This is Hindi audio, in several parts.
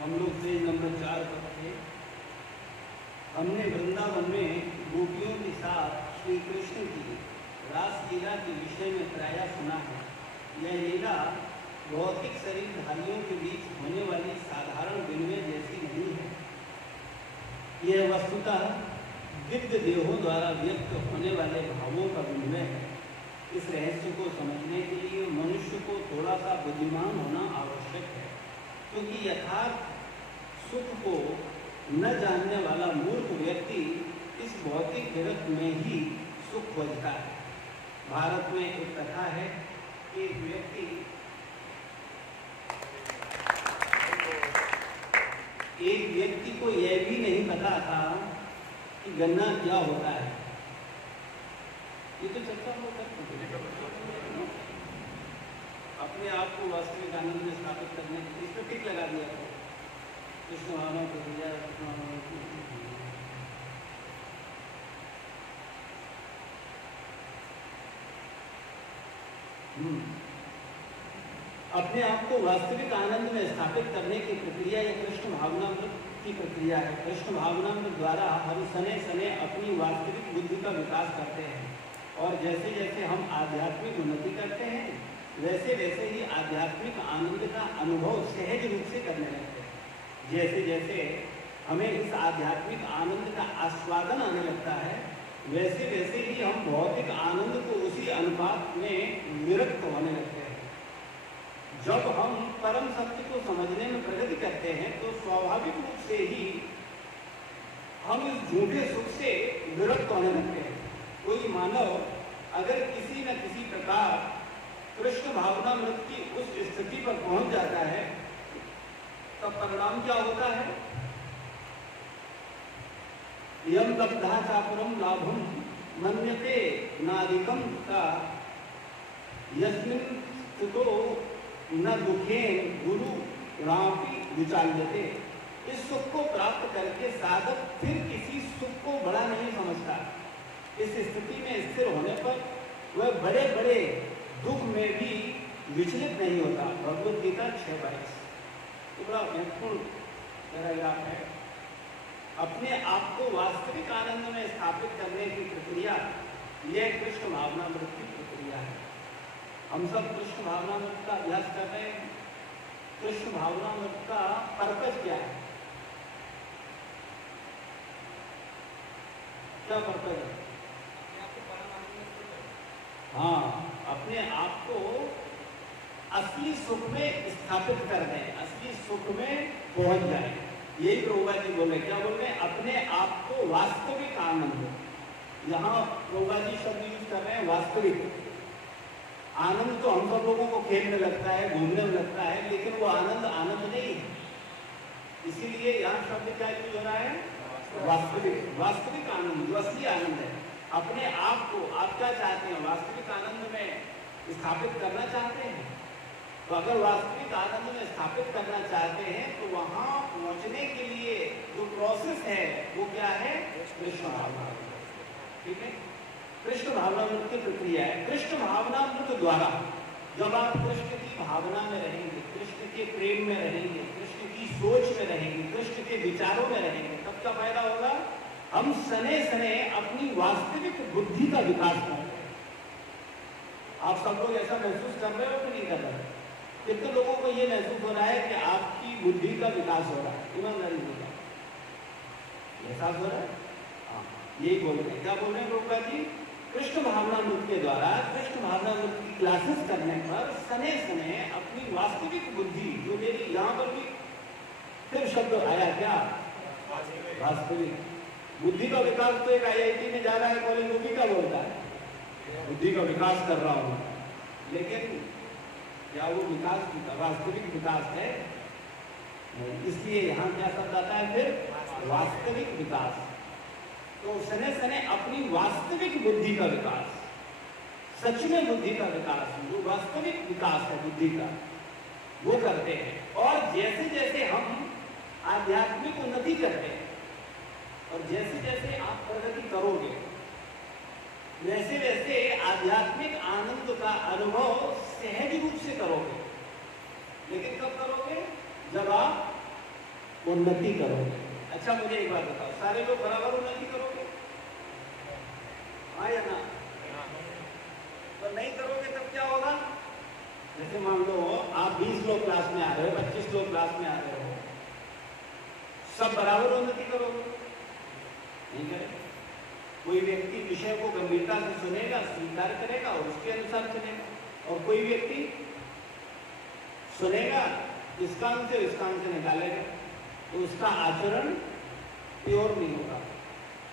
हम लोग पेज नंबर 4 पर थे। हमने वृंदावन में गोपियों के साथ श्री कृष्ण की रासलीला के विषय में प्रायः सुना है। यह लीला भौतिक शरीरधारियों के बीच होने वाली साधारण विनिमय जैसी नहीं है। यह वस्तुतः दिव्य देहों द्वारा व्यक्त होने वाले भावों का विनिमय है। इस रहस्य को समझने के लिए मनुष्य को थोड़ा सा बुद्धिमान होना आवश्यक है, क्योंकि यथार्थ सुख को न जानने वाला मूर्ख व्यक्ति इस भौतिक जगत में ही सुख खोजता है। भारत में एक कथा है कि एक व्यक्ति को यह भी नहीं पता था कि गन्ना क्या होता है। ये तो चर्चा हो अपने आप को वास्तविक आनंद में स्थापित करने के लिए इस पर टिक लगा दिया था। कृष्ण भावना प्रक्रिया अपने आप को वास्तविक आनंद में स्थापित करने की प्रक्रिया यह कृष्ण भावनामृत की प्रक्रिया है। कृष्ण भावनामृत द्वारा हम सने सने अपनी वास्तविक बुद्धि का विकास करते हैं और जैसे जैसे हम आध्यात्मिक उन्नति करते हैं वैसे वैसे ही आध्यात्मिक आनंद का अनुभव सहज रूप से करने लगते हैं। जैसे जैसे हमें इस आध्यात्मिक आनंद का आस्वादन आने लगता है वैसे वैसे ही हम भौतिक आनंद को उसी अनुपात में विरक्त होने लगते हैं। जब हम परम सत्य को समझने में प्रगति करते हैं तो स्वाभाविक रूप से ही हम इस झूठे सुख से विरक्त होने लगते हैं। कोई मानव अगर किसी न किसी प्रकार कृष्ण भावनामृत की उस स्थिति पर पहुंच जाता है तब परिणाम क्या होता है? यम लब्धा चापरम लाभम मन्यते नादिकम का यस्मिन स्थितो न दुखेन गुरु रामपि विचाल्यते। इस सुख को प्राप्त करके साधक फिर किसी सुख को बड़ा नहीं समझता। इस स्थिति में स्थिर होने पर वह बड़े बड़े दुख में भी विचलित नहीं होता। भगवद गीता 6:22। तो बड़ा महत्वपूर्ण पैराग्राफ है। अपने आप को वास्तविक आनंद में स्थापित करने की प्रक्रिया यह कृष्ण भावनामृत की प्रक्रिया है। हम सब कृष्ण भावनामृत का अभ्यास कर रहे हैं। कृष्ण भावनामृत का पर्पज क्या है? क्या पर्पज है? हाँ, अपने आप को असली सुख में स्थापित कर दें, असली सुख में पहुंच जाए। यही प्रभुपाद जी बोल रहे। क्या बोल रहे हैं? अपने आप को वास्तविक आनंद। यहाँ प्रभुपाद जी शब्द यूज कर रहे हैं वास्तविक आनंद। तो हम सब लोगों को खेल में लगता है, घूमने में लगता है, लेकिन वो आनंद आनंद नहीं है। इसीलिए यहाँ शब्द क्या यूज हो रहा है? वास्तविक। वास्तविक आनंद जो असली आनंद है। अपने आप को आप क्या चाहते हैं? वास्तविक आनंद में स्थापित करना चाहते हैं। तो अगर वास्तविक आनंद में स्थापित करना चाहते हैं तो वहां पहुंचने के लिए जो प्रोसेस है वो क्या है? कृष्ण भावनामृत। ठीक है, कृष्ण भावनामृत की प्रक्रिया है। कृष्ण भावनामृत द्वारा जब आप कृष्ण की भावना में रहेंगे, कृष्ण के प्रेम में रहेंगे, कृष्ण की सोच में रहेंगे, कृष्ण के विचारों में रहेंगे, तब क्या फायदा होगा? हम सने सने अपनी वास्तविक बुद्धि का विकास कर रहे हैं। आप सब लोग ऐसा महसूस कर रहे हो कि नहीं कर रहे? कितने लोगों को यह महसूस हो रहा है कि आपकी बुद्धि का विकास हो रहा है? ईमानदारी से एहसास हो रहा है? हाँ, यही बोल रहे हैं। क्या बोल रहे हैं प्रभुपाद जी? कृष्ण भावनामृत के द्वारा कृष्ण भावनामृत की क्लासेस करने पर सने सने अपनी वास्तविक बुद्धि जो मेरी यहाँ पर भी फिर शब्द आया क्या? वास्तविक बुद्धि का विकास। तो एक IIT में जा रहा है कॉलेज वो भी क्या बोलता है? बुद्धि का विकास कर रहा हूँ। लेकिन क्या वो विकास वास्तविक विकास है? इसलिए यहाँ क्या शब्द आता है फिर? वास्तविक विकास। तो सने सने अपनी वास्तविक बुद्धि का विकास, सच में बुद्धि का विकास, जो वास्तविक विकास है बुद्धि का, वो करते हैं। और जैसे जैसे हम आध्यात्मिक उन्नति करते हैं और जैसे जैसे आप प्रगति करोगे वैसे वैसे आध्यात्मिक आनंद का अनुभव सहज रूप से करोगे। लेकिन कब करोगे? जब आप उन्नति करोगे। अच्छा, मुझे एक बात बताओ, सारे लोग बराबर उन्नति करोगे? हाँ या ना? तो नहीं करोगे तब क्या होगा? जैसे मान लो आप 20 लोग क्लास में आ रहे हो, 25 लोग क्लास में आ रहे हो, सब बराबर उन्नति करोगे? नहीं करेगा। कोई व्यक्ति विषय को गंभीरता से सुनेगा, स्वीकार करेगा और उसके अनुसार चलेगा। और कोई व्यक्ति सुनेगा, इस कान से इस कान से निकालेगा, तो उसका आचरण प्योर नहीं होगा।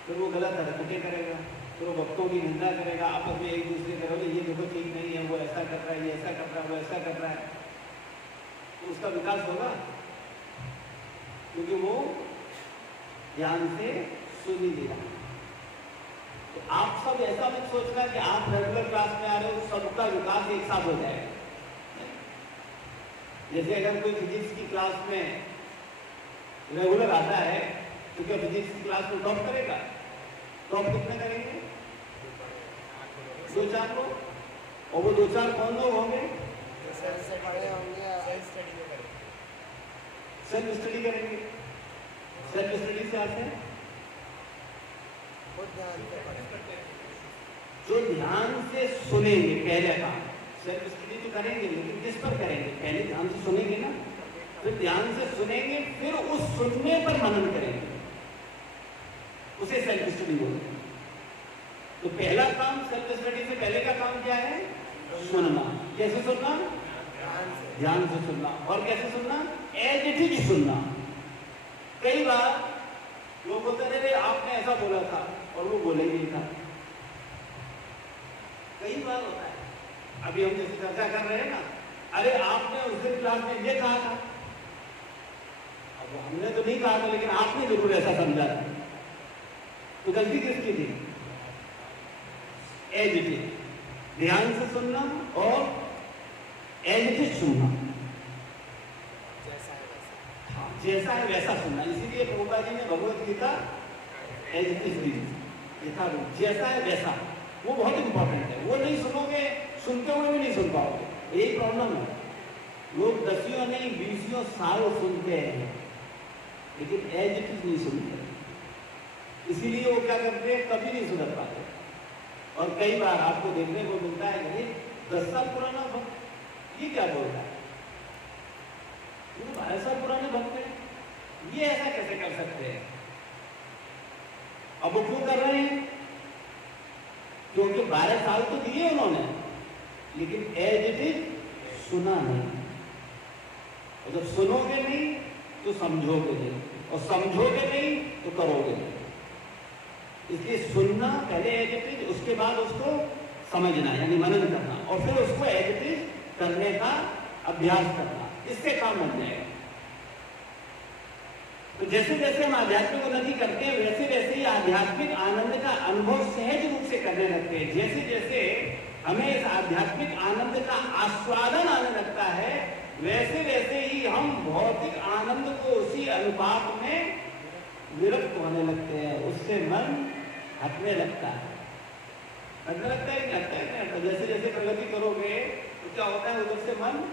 फिर वो गलत हरकतें करेगा, फिर वो भक्तों की निंदा करेगा, आपस में एक दूसरे करोगे ये देखो ठीक नहीं है, वो ऐसा कर रहा है, ये ऐसा कर रहा है, वो ऐसा कर रहा है। तो उसका विकास होगा क्योंकि वो ध्यान से सुन ही दिया। तो आप सब ऐसा मत सोचना कि आप रेगुलर क्लास में आ रहे हो सबका विकास एक साथ हो जाएगा। जैसे अगर कोई फिजिक्स की क्लास में रेगुलर आता है तो क्या फिजिक्स की क्लास में टॉप करेगा? टॉप कितने करेंगे? 2-4 लोग। और वो 2-4 कौन लोग होंगे? सेल्फ स्टडी करेंगे। सेल्फ स्टडी से आते हैं जो ध्यान से सुनेंगे, पहले काम सेल्फ स्टडी तो करेंगे, लेकिन किस पर करेंगे? पहले ध्यान से सुनेंगे ना, फिर ध्यान से सुनेंगे, फिर उस सुनने पर मनन करेंगे, उसे सेल्फ स्टडी बोलते हैं। तो पहला काम सेल्फ स्टडी से पहले का काम क्या है? सुनना। कैसे सुनना? ध्यान से सुनना। और कैसे सुनना? एज इट इज सुनना। कई बार लोग बोलते रहे आपने ऐसा बोला था और वो बोले ही नहीं था। कई बार होता है, अभी हम जैसे चर्चा कर रहे हैं ना, अरे आपने उस दिन क्लास में ये कहा था, अब हमने तो नहीं कहा था लेकिन आपने जरूर ऐसा समझा था, तो गलती किसकी थी? एज इट इज, ध्यान से सुनना और एज इट इज सुनना, जैसा है वैसा सुनना। इसीलिए प्रभुपाद जी ने Bhagavad Gita as it is दी, यथारूप, जैसा है वैसा। वो बहुत इंपॉर्टेंट है। वो नहीं सुनोगे, सुनते हुए भी नहीं सुन पाओगे, यही प्रॉब्लम है। लोग 10 नहीं 20 साल सुनते हैं लेकिन एज इट इज नहीं सुनते, इसीलिए वो क्या करते हैं, कभी नहीं सुधर पाते। और कई बार आपको देखने को मिलता है कि 10 साल पुराना भक्त ये क्या बोल रहा है, 12 साल पुराने भक्त है, ये ऐसा कैसे कर सकते हैं? अब वो क्यों कर रहे हैं? क्योंकि 12 साल तो दिए उन्होंने, लेकिन एज इट इज सुना नहीं। और जब सुनोगे नहीं तो समझोगे नहीं, और समझोगे नहीं तो करोगे नहीं। इसलिए सुनना पहले एज इट इज, उसके बाद उसको समझना यानी मनन करना, और फिर उसको एज इट इज करने का अभ्यास करना, इससे काम बन जाएगा। तो जैसे जैसे हम आध्यात्मिक उन्नति करते हैं वैसे वैसे ही आध्यात्मिक आनंद का अनुभव सहज रूप से करने लगते हैं। जैसे जैसे हमें इस आध्यात्मिक आनंद का आस्वादन आने लगता है, वैसे वैसे ही हम भौतिक आनंद को उसी अनुपात में विरक्त होने लगते हैं, उससे मन हटने लगता है। हटने लगता है कि हटता है नहीं? जैसे जैसे प्रगति करोगे तो क्या होता है, उधर से मन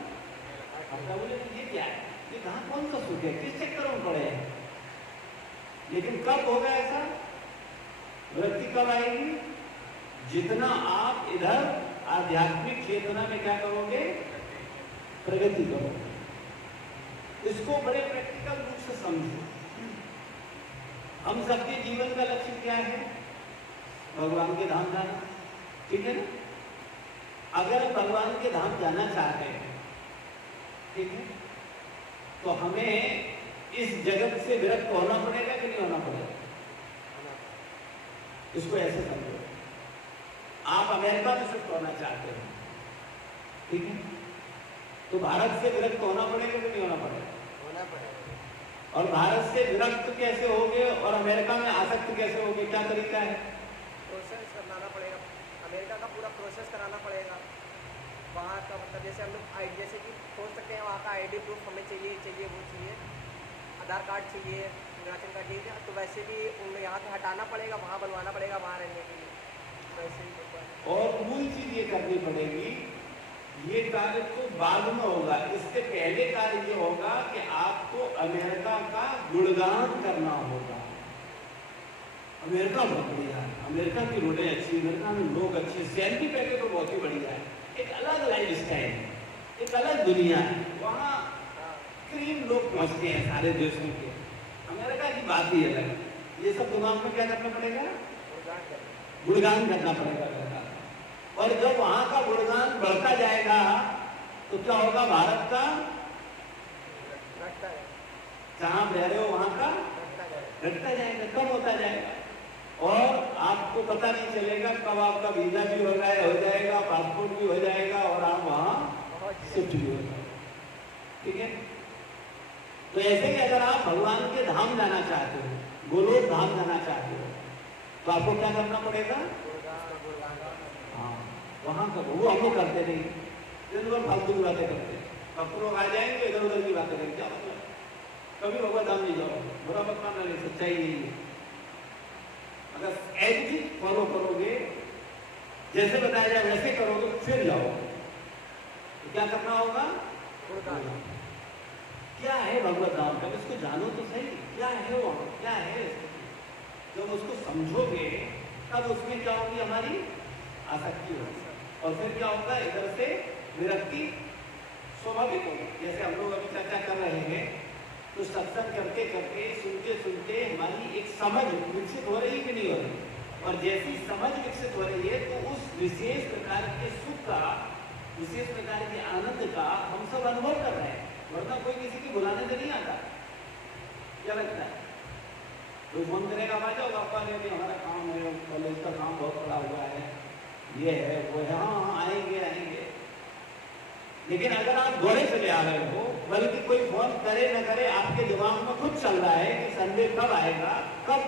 हटता। बोले ये क्या है, ये कहाँ, कौन सा सुख है, किस चक्कर में पड़े हैं? लेकिन कब होगा ऐसा? वृत्ति कब आएगी? जितना आप इधर आध्यात्मिक चेतना में क्या करोगे, प्रगति करोगे। इसको बड़े प्रैक्टिकल रूप से समझो। हम सबके जीवन का लक्ष्य क्या है? भगवान के धाम जाना, ठीक है ना? अगर भगवान के धाम जाना चाहते हैं, ठीक है, तो हमें इस जगत से विरक्त होना पड़ेगा कि नहीं होना पड़ेगा? इसको ऐसे समझो, आप अमेरिका में शिफ्ट होना चाहते हैं, ठीक है, तो भारत से विरक्त होना पड़ेगा कि नहीं होना पड़ेगा? होना पड़ेगा। और भारत से विरक्त कैसे होगे और अमेरिका में आसक्त कैसे होगे? क्या तरीका है? प्रोसेस कराना पड़ेगा, अमेरिका का पूरा प्रोसेस कराना पड़ेगा। वहाँ का मतलब जैसे हम लोग जैसे कि सोच सकते हैं वहाँ का आईडी प्रूफ हमें चाहिए वो चाहिए, आधार कार्ड चाहिए, राशन कार्ड चाहिए, तो वैसे भी उन्हें यहाँ से हटाना पड़ेगा, वहाँ बनवाना पड़ेगा वहाँ रहने के लिए। वैसे ही और मूल चीज ये करनी पड़ेगी, ये कार्य तो बाद में होगा, इससे पहले कार्य ये होगा कि आपको अमेरिका का गुणगान करना होगा। अमेरिका बहुत बढ़िया है, अमेरिका की रोडें अच्छी, अमेरिका में लोग अच्छे, सैलरी पैकेज तो बहुत ही बढ़िया है, एक अलग लाइफ स्टाइल है, एक अलग दुनिया है। वहाँ क्रीम लोग पहुँचते हैं सारे देशों के, अमेरिका की बात ही अलग है। ये सब दिमाग में क्या करना पड़ेगा? गुणगान करना पड़ेगा अमेरिका। और जब वहाँ का गुणगान बढ़ता जाएगा तो क्या होगा? भारत का जहाँ रह रहे हो वहाँ का घटता जाएगा, कम होता जाएगा, और आपको पता नहीं चलेगा कब आपका वीजा भी हो जाएगा, पासपोर्ट भी हो जाएगा और आप वहाँ शिफ्ट भी हो जाएगा, ठीक है। तो ऐसे ही अगर आप भगवान के धाम जाना चाहते हो, गोलोक धाम जाना चाहते हो, तो आपको क्या करना पड़ेगा? हाँ, वहाँ का वो हम लोग करते नहीं, दिन भर फालतू की बातें करते हैं। अब लोग आ जाएंगे इधर उधर की बातें करेंगे, क्या मतलब? कभी भगवान धाम नहीं जाओ, बुरा मत मानना, नहीं, सच्चाई नहीं है। अगर एज इट फॉलो करोगे, जैसे बताया जाए वैसे करोगे, फिर जाओ। तो क्या करना होगा? क्या है भगवत धाम का, इसको जानो तो सही, क्या है वो, क्या है। जब उसको समझोगे तब उसमें क्या होगी? हमारी आसक्ति होगी, और फिर क्या होगा, इधर से विरक्ति स्वाभाविक होगी। जैसे हम लोग अभी चर्चा कर रहे हैं, तो सत्संग करते करते सुनते सुनते हमारी एक समझ विकसित हो रही कि नहीं हो रही, और जैसी समझ विकसित हो रही है तो उस विशेष प्रकार के सुख का, विशेष प्रकार के आनंद का हम सब अनुभव कर रहे हैं, वरना कोई किसी की बुलाने से नहीं आता। क्या लगता है? कोई फोन करेगा, आ जाओ आपका, हमारा काम है, कॉलेज का काम बहुत बड़ा हुआ है, ये है वो है, हाँ आएंगे आएंगे। लेकिन अगर आप घोड़े चले आ रहे हो, बल्कि कोई फोन करे न करे, आपके दिमाग में खुद चल रहा है कि संडे कब आएगा, कब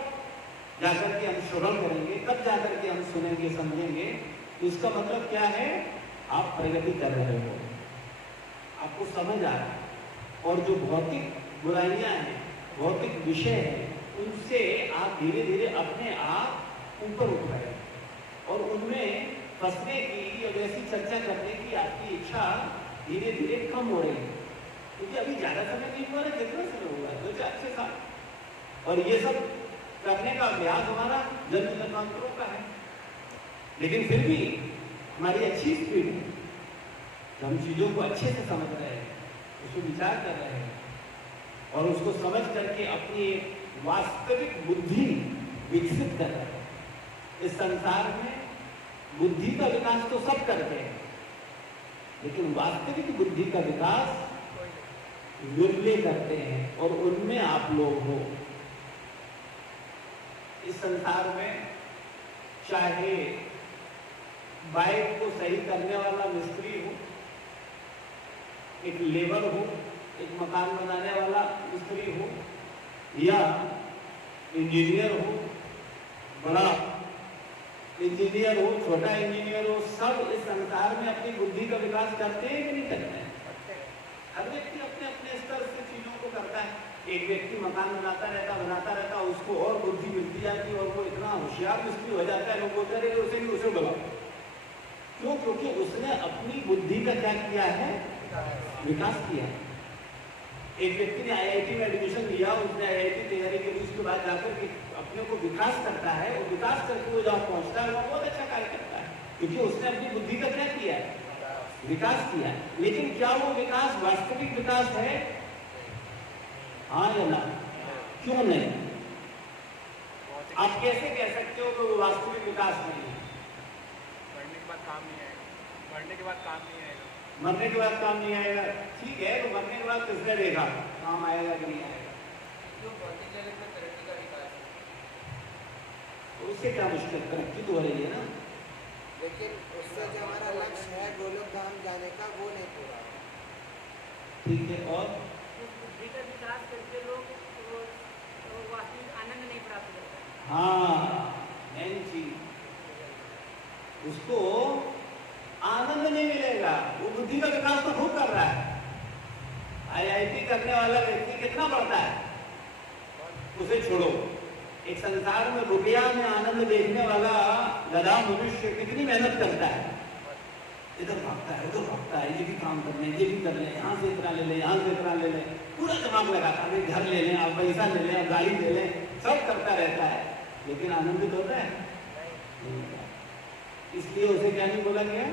जाकर के हम श्रवण करेंगे, कब जाकर के हम सुनेंगे समझेंगे, तो इसका मतलब क्या है, आप प्रगति कर रहे हो, आपको समझ आ रहा है। और जो भौतिक बुराइयां हैं, भौतिक विषय है, उनसे आप धीरे धीरे अपने आप ऊपर उठ रहे हैं, और उनमें फंसने की और ऐसी चर्चा करने की आपकी इच्छा धीरे धीरे कम हो रही है, क्योंकि अभी ज्यादा समय नहीं हुआ है, कितना समय हुआ है, 2-4 साल, और ये सब करने का अभ्यास हमारा जन्म जन्मांतरों का है। लेकिन फिर भी हमारी अच्छी स्पीड है, हम चीजों को अच्छे से समझ रहे हैं, उसको विचार कर रहे हैं, और उसको समझ करके अपनी वास्तविक बुद्धि विकसित कर रहे हैं। इस संसार में बुद्धि का विकास तो सब करते हैं, लेकिन वास्तविक बुद्धि का विकास विरले करते हैं, और उनमें आप लोग हो। इस संसार में चाहे बाइक को सही करने वाला मिस्त्री हो, एक लेबर हो, एक मकान बनाने वाला मिस्त्री हो, या इंजीनियर हो, बड़ा इंजीनियर हो, छोटा इंजीनियर हो, सब इस संसार में अपनी बुद्धि का विकास करते हैं कि नहीं करते हैं? हर व्यक्ति अपने अपने स्तर से चीजों को करता है। एक व्यक्ति मकान बनाता रहता, उसको और बुद्धि मिलती जाती है, और वो इतना होशियार मिस्त्री हो जाता है, लोग बोलते हैं उसे बुलाओ। क्यों? क्योंकि उसने अपनी बुद्धि का क्या किया है, विकास किया। एक व्यक्ति ने IIT में एडमिशन लिया, उसने IIT तैयारी करी, उसके बाद जाकर के अपने को विकास करता है, और विकास करके वो जहाँ पहुंचता है वो बहुत अच्छा कार्य करता है, क्योंकि उसने अपनी बुद्धि का क्या किया है, विकास किया है। लेकिन क्या वो विकास वास्तविक विकास है? हाँ या ना? क्यों नहीं? आप कैसे कह सकते हो कि वो वास्तविक विकास नहीं है? पढ़ने के बाद काम नहीं आएगा, पढ़ने के बाद काम नहीं आएगा, मरने के बाद काम नहीं आएगा। ठीक है, तो मरने के बाद किसने देखा काम आएगा कि नहीं आएगा? जो भौतिक जगत में तरक्की का विकास है, तो उससे क्या मुश्किल, तरक्की तो हो रही है ना। लेकिन उससे जो हमारा लक्ष्य है गोलोक धाम जाने का, वो नहीं पूरा। ठीक है, और बुद्धि का विकास करके लोग वास्तविक आनंद नहीं प्राप्त करते। हाँ, मेन चीज, उसको आनंद नहीं मिलेगा। वो बुद्धि का विकास तो खूब कर रहा है। IIT करने वाला व्यक्ति कितना पढ़ता है, उसे छोड़ो। एक संसार में रुपया में आनंद देखने वाला गधा मनुष्य कितनी मेहनत करता है, इधर भागता है, उधर भागता है, ये भी काम कर ले, ये भी कर ले, यहाँ से इतना ले ले, यहाँ से इतना ले ले, पूरा दिमाग लगाता है, घर ले लें, आप पैसा ले लें, आप गाड़ी ले लें, सब करता रहता है, लेकिन आनंदित होता है नहीं। इसलिए उसे क्या नहीं बोला गया,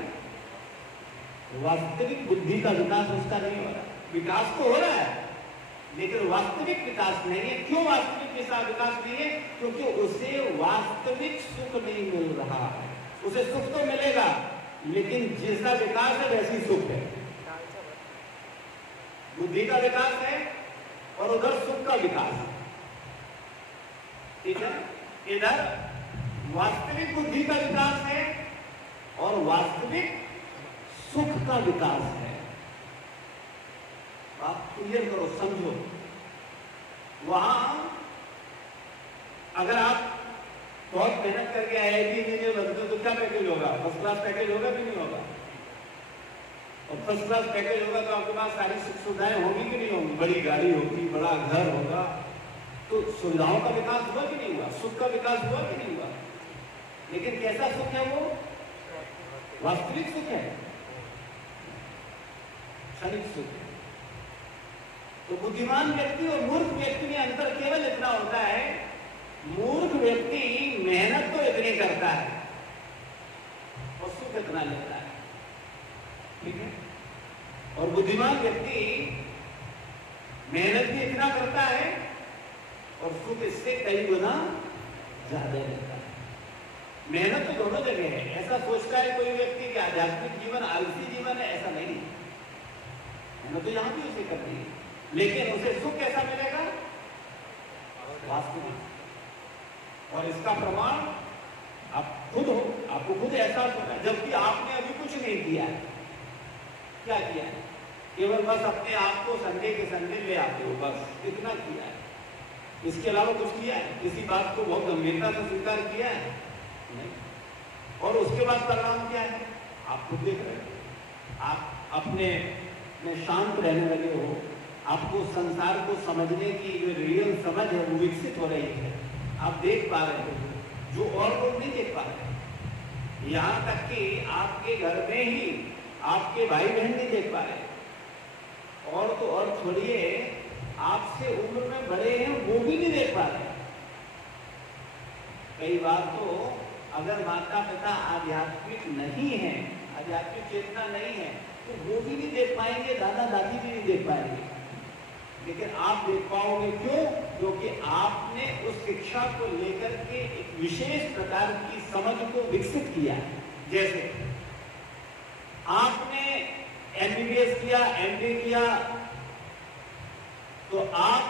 वास्तविक बुद्धि का विकास उसका नहीं हो रहा। विकास तो हो रहा है, लेकिन वास्तविक विकास नहीं है। क्यों वास्तविक विकास नहीं है? क्योंकि उसे वास्तविक सुख नहीं मिल रहा है। उसे सुख तो मिलेगा, लेकिन जैसा विकास है वैसी सुख है। बुद्धि का विकास है और उधर सुख का विकास है। ठीक है, इधर वास्तविक बुद्धि का विकास है और वास्तविक सुख का विकास है। आप क्लियर करो, समझो। वहां अगर आप बहुत मेहनत करके IIT इंजीनियर बनते तो क्या पैकेज होगा? फर्स्ट क्लास पैकेज होगा कि नहीं होगा? और फर्स्ट क्लास पैकेज होगा तो आपके पास सारी सुख सुविधाएं होगी कि नहीं होगी? बड़ी गाड़ी होगी, बड़ा घर होगा। तो सुविधाओं का विकास हुआ कि नहीं हुआ? सुख का विकास हुआ कि नहीं हुआ? लेकिन कैसा सुख है वो? वास्तविक सुख है, क्षणिक सुख है। तो बुद्धिमान व्यक्ति और मूर्ख व्यक्ति में अंतर केवल इतना होता है, मूर्ख व्यक्ति मेहनत तो इतनी करता है और सुख कितना लेता है, ठीक है। और बुद्धिमान व्यक्ति मेहनत भी इतना करता है और सुख इससे कई गुना ज्यादा लेता है। मेहनत तो दोनों जगह है। ऐसा सोचता है कोई व्यक्ति कि आध्यात्मिक जीवन आलसी जीवन है, ऐसा नहीं। मेहनत तो यहां भी उसे करनी है, लेकिन उसे सुख कैसा मिलेगा? वास्तव में। और इसका प्रमाण आप खुद हो, आपको खुद एहसास होगा, जबकि आपने अभी कुछ नहीं किया है। क्या किया है? केवल बस अपने आप को संडे के संडे ले आते हो, बस इतना किया है। इसके अलावा कुछ किया है? किसी बात को बहुत गंभीरता से स्वीकार किया है? नहीं। और उसके बाद परिणाम क्या है? आप खुद देख रहे हो। आप अपने में शांत रहने लगे हो, आपको संसार को समझने की जो रियल समझ है वो विकसित हो रही है। आप देख पा रहे हो जो और लोग नहीं देख पा रहे। यहाँ तक कि आपके घर में ही आपके भाई बहन नहीं देख पा रहे, और तो और छोड़िए आपसे उम्र में बड़े हैं वो भी नहीं देख पा रहे। कई बार तो अगर माता पिता आध्यात्मिक नहीं है, आध्यात्मिक चेतना नहीं है, तो वो भी नहीं देख पाएंगे, दादा दादी भी नहीं देख पाएंगे। लेकिन आप देख पाओगे, क्यों? क्योंकि आपने उस शिक्षा को लेकर के एक विशेष प्रकार की समझ को विकसित किया। जैसे आपने MBBS किया, MD किया, तो आप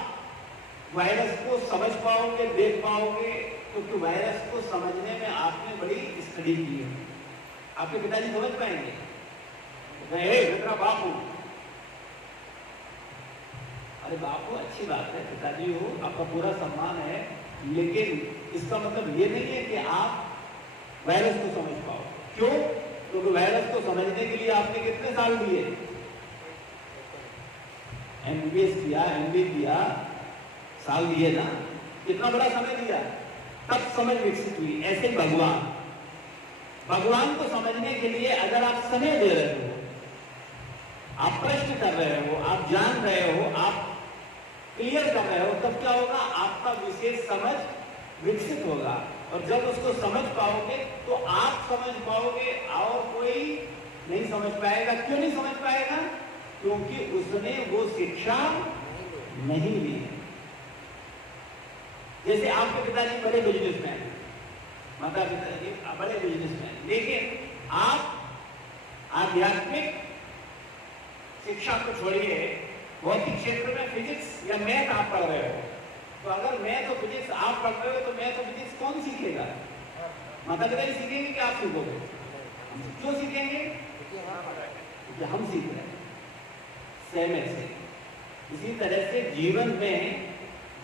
वायरस को समझ पाओगे, देख पाओगे, क्योंकि वायरस को समझने में आपने बड़ी स्टडी की है। आपके पिताजी समझ पाएंगे, मैं तेरा बाप हूं। अरे बाप हो, अच्छी बात है, पिताजी हो, आपका पूरा सम्मान है, लेकिन इसका मतलब ये नहीं है कि आप वायरस को समझ पाओ। क्यों? क्योंकि वायरस को समझने के लिए आपने कितने साल दिए? MBBS किया, MD किया, साल दिए ना, कितना बड़ा समय दिया, तब समझ विकसित हुई। ऐसे भगवान को समझने के लिए अगर आप समय दे रहे हो, आप प्रश्न कर रहे हो, आप जान रहे हो, आप क्लियर कर रहे हो, तब क्या होगा? आपका विशेष समझ विकसित होगा। और जब उसको समझ पाओगे तो आप समझ पाओगे और कोई नहीं समझ पाएगा। क्यों नहीं समझ पाएगा? क्योंकि उसने वो शिक्षा नहीं ली। जैसे आपके पिताजी बड़े बिजनेसमैन, माता पिताजी बड़े बिजनेसमैन, लेकिन आप आध्यात्मिक शिक्षा को छोड़िए, भौतिक क्षेत्र में फिजिक्स या मैथ आप पढ़ रहे हो, तो अगर मैथ और फिजिक्स आप पढ़ रहे हो तो मैथ और फिजिक्स कौन सीखेगा? माता पिता सीखेंगे कि आप सीखोगे? क्यों सीखेंगे? क्योंकि हम सीख रहे हैं। सेम ऐसे इसी तरह से जीवन में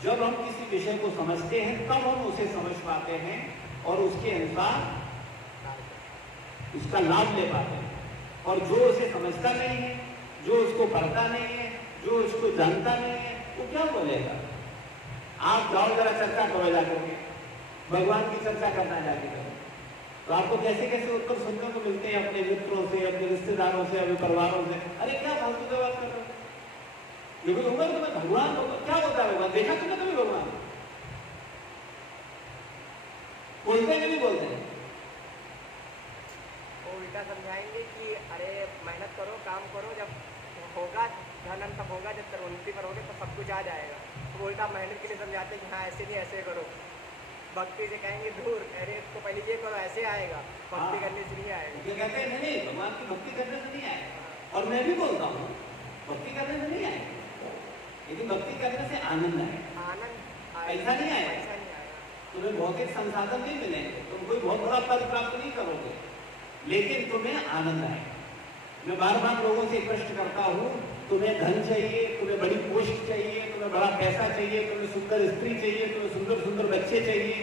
जब हम किसी विषय को समझते हैं तब हम उसे समझ पाते हैं और उसके अनुसार उसका लाभ ले पाते हैं। और जो उसे समझता नहीं है, जो उसको पढ़ता नहीं है, जो उसको जानता नहीं है, वो क्या बोलेगा? आप जाओ जरा चर्चा करो जाकर के, भगवान की चर्चा करना जाके करो, तो आपको कैसे कैसे उत्तर सुनने को मिलते हैं अपने मित्रों से, अपने रिश्तेदारों से, अपने परिवारों से। अरे क्या फालतू की बात कर रहे हो? ये कोई होगा तुम्हें भगवान क्या होता है? भगवान देखा तुमने कभी भगवान? बोलते हैं कि नहीं बोलते हैं? वो उल्टा समझाएंगे कि अरे मेहनत करो, काम करो, जब होगा धन तब होगा, जब तक उन्नति करोगे तो सब कुछ आ जाएगा। तो उल्टा मेहनत के लिए समझाते हैं कि हाँ ऐसे नहीं ऐसे करो। भक्ति से कहेंगे दूर, अरे इसको पहले ये करो, ऐसे आएगा, भक्ति करने से नहीं आएगा। ये कहते हैं नहीं, भगवान की भक्ति करने से नहीं आएगा। और मैं भी बोलता हूँ भक्ति करने से नहीं आएगा, लेकिन भक्ति करने से आनंद आएगा। आनंद पैसा नहीं आएगा, पैसा नहीं आएगा, तुम्हें भौतिक संसाधन नहीं मिलेंगे, तुम कोई बहुत बड़ा पद प्राप्त नहीं करोगे, लेकिन तुम्हें आनंद आएगा। मैं बार बार लोगों से प्रश्न करता हूँ, तुम्हें धन चाहिए, तुम्हें बड़ी पोस्ट चाहिए, तुम्हें बड़ा पैसा चाहिए, तुम्हें सुंदर स्त्री चाहिए, तुम्हें सुंदर सुंदर बच्चे चाहिए,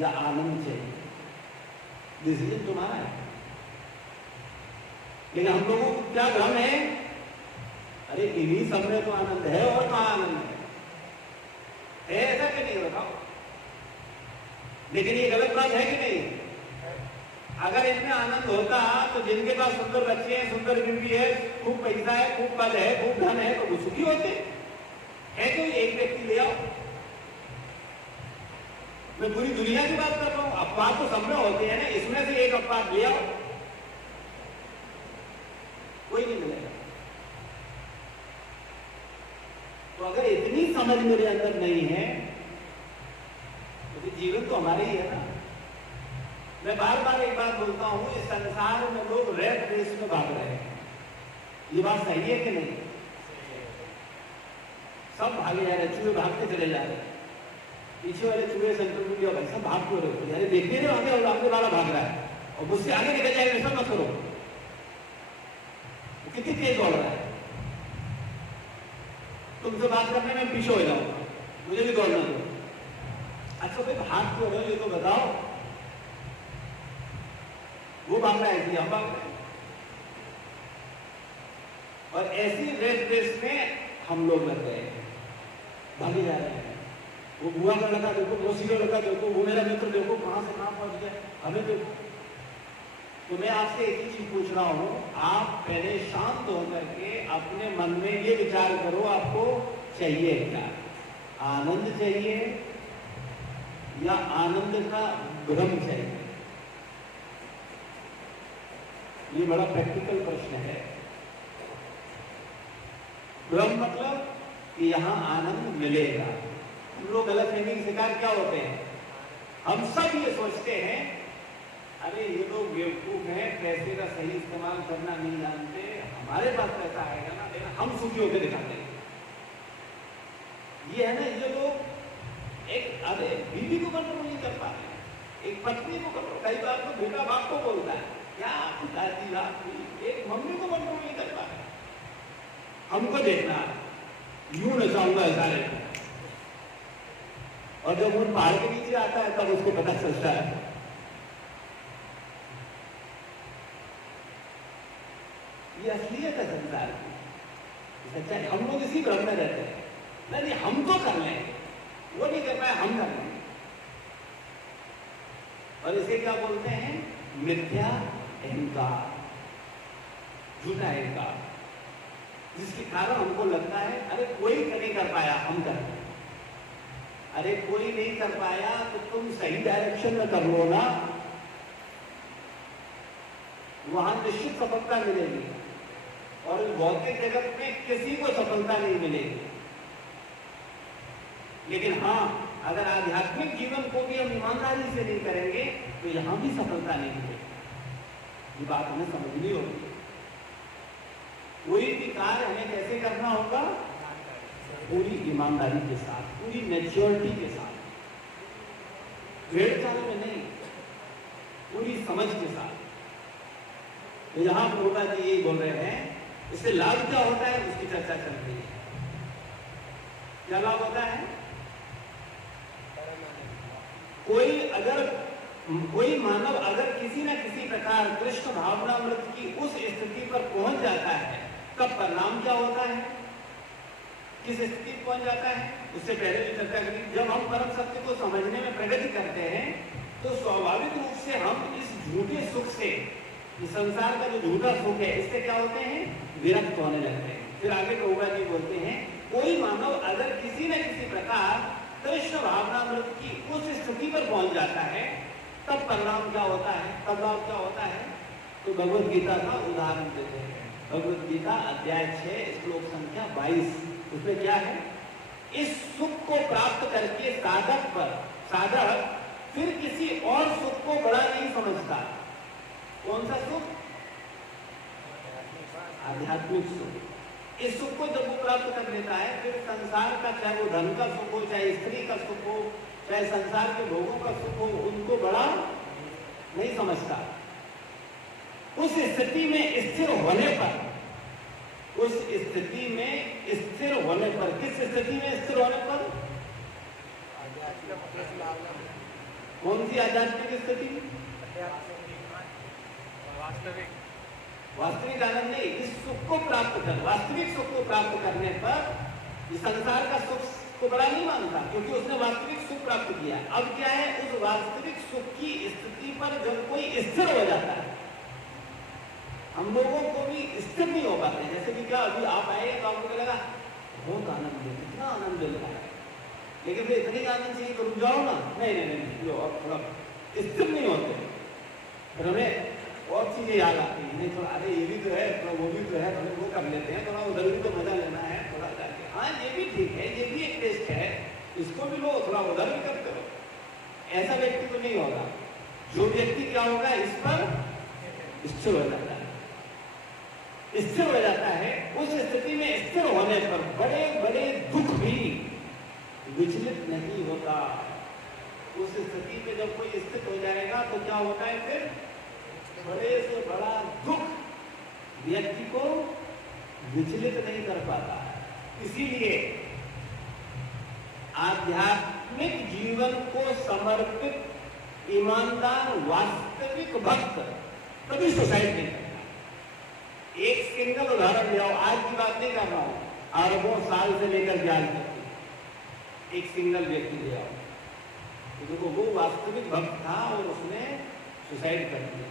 या आनंद चाहिए? डिसीजन तुम्हारा है। लेकिन हम लोगों को क्या भ्रम है? अरे इन्हीं सब में तो आनंद है, और कहाँ आनंद है? ऐसा कि नहीं? बताओ। लेकिन ये गलत बात है कि नहीं? अगर इनमें आनंद होता तो जिनके पास सुंदर बच्चे हैं, सुंदर बीवी है, खूब पैसा है, खूब पद है, खूब धन है, तो वो सुखी होते है। तो एक व्यक्ति ले आओ। मैं पूरी दुनिया की बात कर रहा हूं, अपवाद तो सब में होते हैं ना, इसमें से एक अपवाद ले आओ, कोई नहीं मिलेगा। तो अगर इतनी समझ मेरे अंदर नहीं है तो जीवन तो हमारे ही है ना। मैं बार बार एक बात बोलता हूं, इस संसार में लोग रैट रेस में भाग रहे हैं। ये बात सही है कि नहीं? सब भागे जा रहे, चूहे भागते चले जा रहे हैं। पीछे वाले चूहे सेंटर में भाई सब भाग क्यों रहे हो? यार देखते रहे आगे, और आगे वाला भाग रहा है और मुझसे आगे निकल जाएगा, ऐसा मत करो। वो कितनी तेज दौड़ रहा है, तुमसे बात करने में पीछे हो जाऊंगा, मुझे भी दौड़ना दो। अच्छा भाई भाग क्यों रहे हो ये तो बताओ। वो भाग रहा है इसलिए हम भाग रहे हैं। और ऐसी रेस रेस में हम लोग लग गए हैं, भागे जा रहे हैं। वो बुआ का लड़का देखो, वो सीधा लड़का देखो, वो मेरा मित्र देखो कहां से कहां पहुंच गया, हमें देखो। तो मैं आपसे एक ही चीज पूछ रहा हूं, आप पहले शांत होकर के अपने मन में ये विचार करो, आपको चाहिए क्या? आनंद चाहिए या आनंद का भ्रम चाहिए? ये बड़ा प्रैक्टिकल प्रश्न है। भ्रम मतलब कि यहां आनंद मिलेगा। हम लोग गलतफहमी के शिकार क्या होते हैं? हम सब ये सोचते हैं अरे ये लोग बेवकूफ हैं, पैसे का सही इस्तेमाल करना नहीं जानते, हमारे पास पैसा आएगा ना, लेकिन हम सुखी होकर दिखाते हैं। ये है ना, ये लोग एक अरे बीवी को कंट्रोल नहीं कर पा रहे, एक पत्नी को कंट्रोल, कई बार तो बेटा बाप को बोलता है क्या पिताजी आप, एक मम्मी को कंट्रोल नहीं कर पा रहे। हमको देखना यूं नचाऊंगा सारे, और जब वो पहाड़ के नीचे आता है तब उसको पता चलता है। ये असलियत है संसार की, सच्चाई। हम लोग इसी भ्रम में रहते हैं, नहीं हम तो कर लेंगे, वो नहीं कर पाए हम कर लेंगे। और इसे क्या बोलते हैं? मिथ्या अहंकार, झूठा अहंकार, जिसके कारण हमको लगता है अरे कोई नहीं कर पाया, हम कर पाए। अरे कोई नहीं कर पाया तो तुम सही डायरेक्शन में कर लो ना, वहां निश्चित सफलता मिलेगी। और भौतिक जगत में किसी को सफलता नहीं मिलेगी, लेकिन हाँ अगर आध्यात्मिक जीवन को भी हम ईमानदारी से नहीं करेंगे तो यहां भी सफलता नहीं मिलेगी। ये बात हमें समझनी होगी। कोई भी कार्य हमें कैसे करना होगा? पूरी ईमानदारी के साथ, पूरी मैच्योरिटी के साथ, भेड़ चाल में नहीं, पूरी समझ के साथ। तो यहां प्रभुपा जी यही बोल रहे हैं, इससे लाभ क्या होता है उसकी चर्चा चल रही है। क्या लाभ होता है? कोई मानव अगर किसी न किसी प्रकार कृष्ण भावनामृत की उस स्थिति पर पहुंच जाता है, तब परिणाम क्या होता है? किस स्थिति पहुंच जाता है? उससे पहले भी चर्चा करी, जब हम परम सत्य को समझने में प्रगति करते हैं तो स्वाभाविक रूप से हम इस झूठे सुख से, इस संसार का जो झूठा सुख है, इससे क्या होते हैं? विरक्त होने लगते हैं। फिर आगे प्रभुपा जी बोलते हैं, कोई मानव अगर किसी न किसी प्रकार कृष्ण भावनामृत की उस स्थिति पर पहुंच जाता है, तब परिणाम क्या होता है? तब लाभ क्या होता है? तो भगवत गीता का उदाहरण देते हैं। भगवत गीता अध्याय 6 श्लोक संख्या 22, उसमें क्या है? इस सुख को प्राप्त करके साधक फिर किसी और सुख को बड़ा नहीं समझता। कौन सा सुख? आध्यात्मिक सुख। इस सुख को जब वो प्राप्त कर लेता है, फिर संसार का, चाहे वो धन का सुख हो, चाहे स्त्री का सुख हो, चाहे संसार के भोगों का सुख हो, उनको बड़ा नहीं समझता। उस स्थिति में स्थिर होने पर, किस स्थिति में स्थिर होने पर? कौन सी आध्यात्मिक स्थिति? वास्तविक आनंद नहीं, इस सुख को प्राप्त कर, वास्तविक सुख को प्राप्त करने पर इस संसार का सुख को बड़ा नहीं मानता, क्योंकि उसने वास्तविक सुख प्राप्त किया। अब क्या है? उस वास्तविक सुख की स्थिति पर जब कोई स्थिर हो जाता है, हम लोगों को भी स्थिर नहीं हो पाते। जैसे कि क्या अभी आप आए तो आपको लगा बहुत आनंद है, कितना आनंद मिल रहा है, लेकिन फिर इतनी आनंद चाहिए तो रुक जाओ ना, नहीं, लो अब थोड़ा स्थिर नहीं होते। फिर हमें और चीजें याद आती हैं, नहीं थोड़ा अरे ये भी तो है, थोड़ा वो भी तो है, थोड़ा वो कर लेते हैं, थोड़ा उधर भी तो मजा लेना है, थोड़ा जाके हाँ ये भी ठीक है, ये भी एक टेस्ट है, इसको भी लो, थोड़ा उधर भी करते रहो। ऐसा व्यक्ति तो नहीं होगा। जो व्यक्ति क्या होगा, इस पर स्थिर हो जाता है, स्थिर हो जाता है। उस स्थिति में स्थिर होने पर बड़े बड़े दुख भी विचलित नहीं होता। उस स्थिति में जब कोई स्थित हो जाएगा तो क्या होता है, फिर बड़े से बड़ा दुख व्यक्ति को विचलित नहीं कर पाता। इसीलिए आध्यात्मिक जीवन को समर्पित ईमानदार वास्तविक भक्त कभी सुसाइड नहीं करता। एक सिंगल उदाहरण ले आओ, आज की बात नहीं कर रहा हूं, अरबों साल से लेकर के आज तक एक सिंगल व्यक्ति ले आओ, तो देखो वो वास्तविक भक्त था और उसने सुसाइड कर दिया।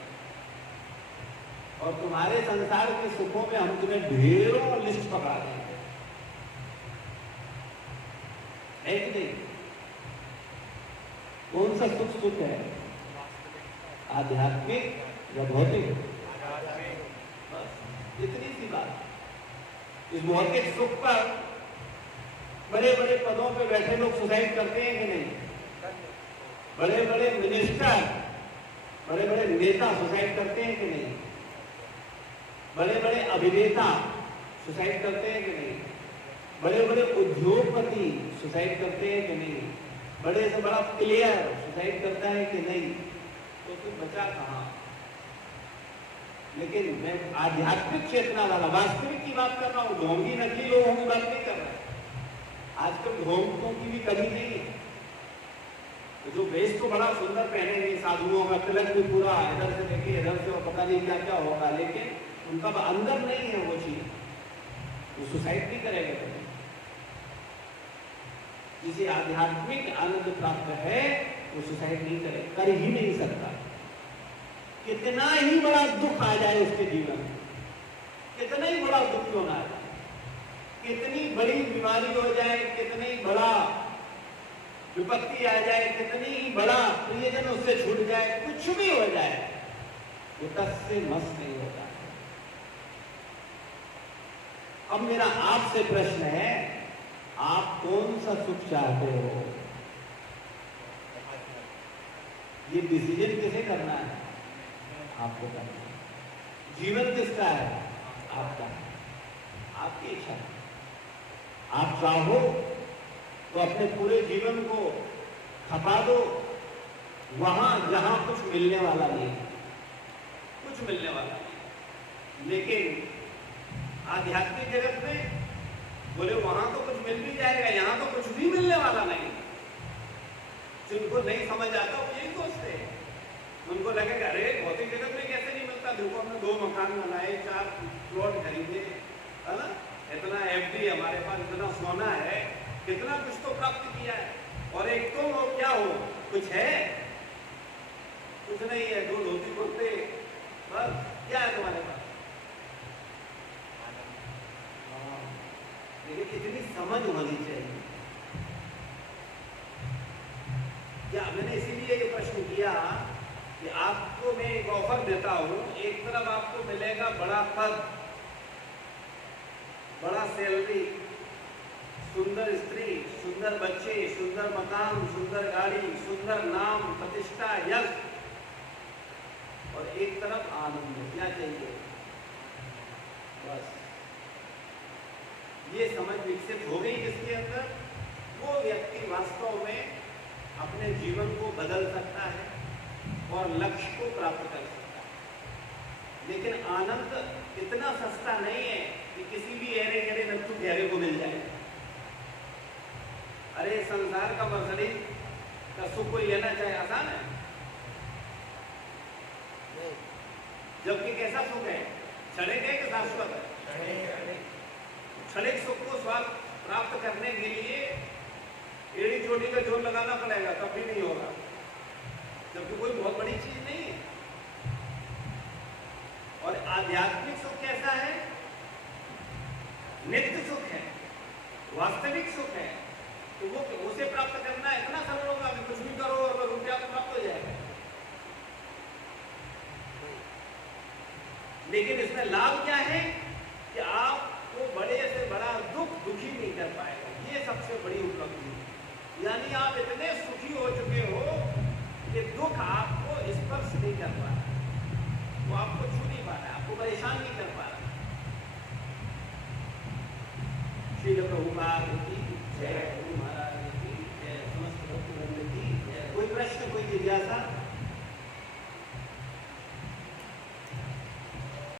और तुम्हारे संसार के सुखों में हम तुम्हें ढेरों लिस्ट पकड़ा देंगे, है कि नहीं? कौन सा सुख सुख है, आध्यात्मिक या भौतिक? बस इतनी सी बात। इस भौतिक सुख पर बड़े बड़े पदों पे बैठे लोग सुसाइड करते हैं कि नहीं? बड़े बड़े मिनिस्टर, बड़े बड़े नेता सुसाइड करते हैं कि नहीं? बड़े बड़े अभिनेता सुसाइड करते हैं कि नहीं? बड़े बड़े उद्योगपति सुसाइड करते हैं कि नहीं? बड़े से बड़ा प्लेयर सुसाइड करता है कि नहीं? तो फिर बचा कहां? लेकिन मैं आध्यात्मिक चेतना वाला वास्तविक की बात कर रहा हूं, ढोंगी नकली लोगों की बात नहीं कर रहा। आजकल ढोंगों की भी कमी नहीं है। तो जो वेश तो बड़ा सुंदर पहनेंगे, साधुओं का तिलक भी पूरा इधर से लेके इधर से, और पता नहीं क्या क्या होगा, लेकिन उनका अंदर नहीं है वो चीज, वो सुसाइड नहीं करेगा कभी। जिसे आध्यात्मिक आनंद प्राप्त है वो सुसाइड नहीं करे, कर ही नहीं सकता। कितना ही बड़ा दुख आ जाए उसके जीवन में, कितना ही बड़ा दुख क्यों ना आ जाए, कितनी बड़ी बीमारी हो जाए, कितनी बड़ा विपत्ति आ जाए, कितनी ही बड़ा प्रियजन उससे छूट जाए, कुछ भी हो जाए, वो तस से मस नहीं होता। अब मेरा आपसे प्रश्न है, आप कौन सा सुख चाहते हो? ये डिसीजन किसे करना है? आपको करना है। जीवन किसका है? आपका, आपकी इच्छा। आप चाहो तो अपने पूरे जीवन को खपा दो वहां जहां कुछ मिलने वाला नहीं, कुछ मिलने वाला नहीं। लेकिन आध्यात्मिक जगत में बोले वहां तो कुछ मिल भी जाएगा, यहां तो कुछ भी मिलने वाला नहीं। जिनको नहीं समझ आता वो यही सोचते हैं, उनको लगेगा अरे भौतिक जगत में कैसे नहीं मिलता, देखो हमने 2 मकान बनाए, 4 प्लॉट खरीदे, है ना, इतना एफडी हमारे पास, इतना सोना है, कितना कुछ तो प्राप्त किया है, और एक तो वो क्या हो, कुछ है? कुछ नहीं है, 2 धोती कुर्ते, बस क्या है तुम्हारे पास? लेकिन इतनी समझ होनी चाहिए। क्या मैंने इसीलिए ये प्रश्न किया कि आपको मैं एक ऑफर देता हूं, एक तरफ आपको मिलेगा बड़ा पद, बड़ा सैलरी, सुंदर स्त्री, सुंदर बच्चे, सुंदर मकान, सुंदर गाड़ी, सुंदर नाम, प्रतिष्ठा, यश, और एक तरफ आनंद। क्या चाहिए? बस ये समझ विकसित हो गई किसके अंदर, वो व्यक्ति वास्तव में अपने जीवन को बदल सकता है और लक्ष्य को प्राप्त कर सकता है। लेकिन आनंद इतना सस्ता नहीं है कि किसी भी एरे गहरे नट्टू गहरे को मिल जाए। अरे संसार का मर्सिडीज का सुख कोई लेना चाहे आसान है? जबकि कैसा सुख है? क्षणिक है कि शाश्वत है? क्षणिक सुख को स्वाद प्राप्त करने के लिए एड़ी चोटी का जोर लगाना पड़ेगा, तब भी नहीं होगा, जबकि कोई बहुत बड़ी चीज नहीं है। और आध्यात्मिक सुख कैसा है? नित्य सुख है, वास्तविक सुख है। तो वो उसे प्राप्त करना इतना सरल होगा कि कुछ भी करो और रुपया तो प्राप्त हो जाएगा। लेकिन इसमें लाभ क्या है कि आपको बड़े से बड़ा दुख दुखी नहीं कर पाएगा, ये सबसे बड़ी उपलब्धि है। यानी आप इतने सुखी हो चुके हो कि दुख आपको स्पर्श नहीं कर पा रहा, वो आपको छू नहीं पा रहा, आपको परेशान नहीं कर पा रहा। श्री प्रभुपाद की जय, गुरु महाराज की जय, समस्त भक्तवृंद की जय। कोई प्रश्न, कोई जिज्ञासा?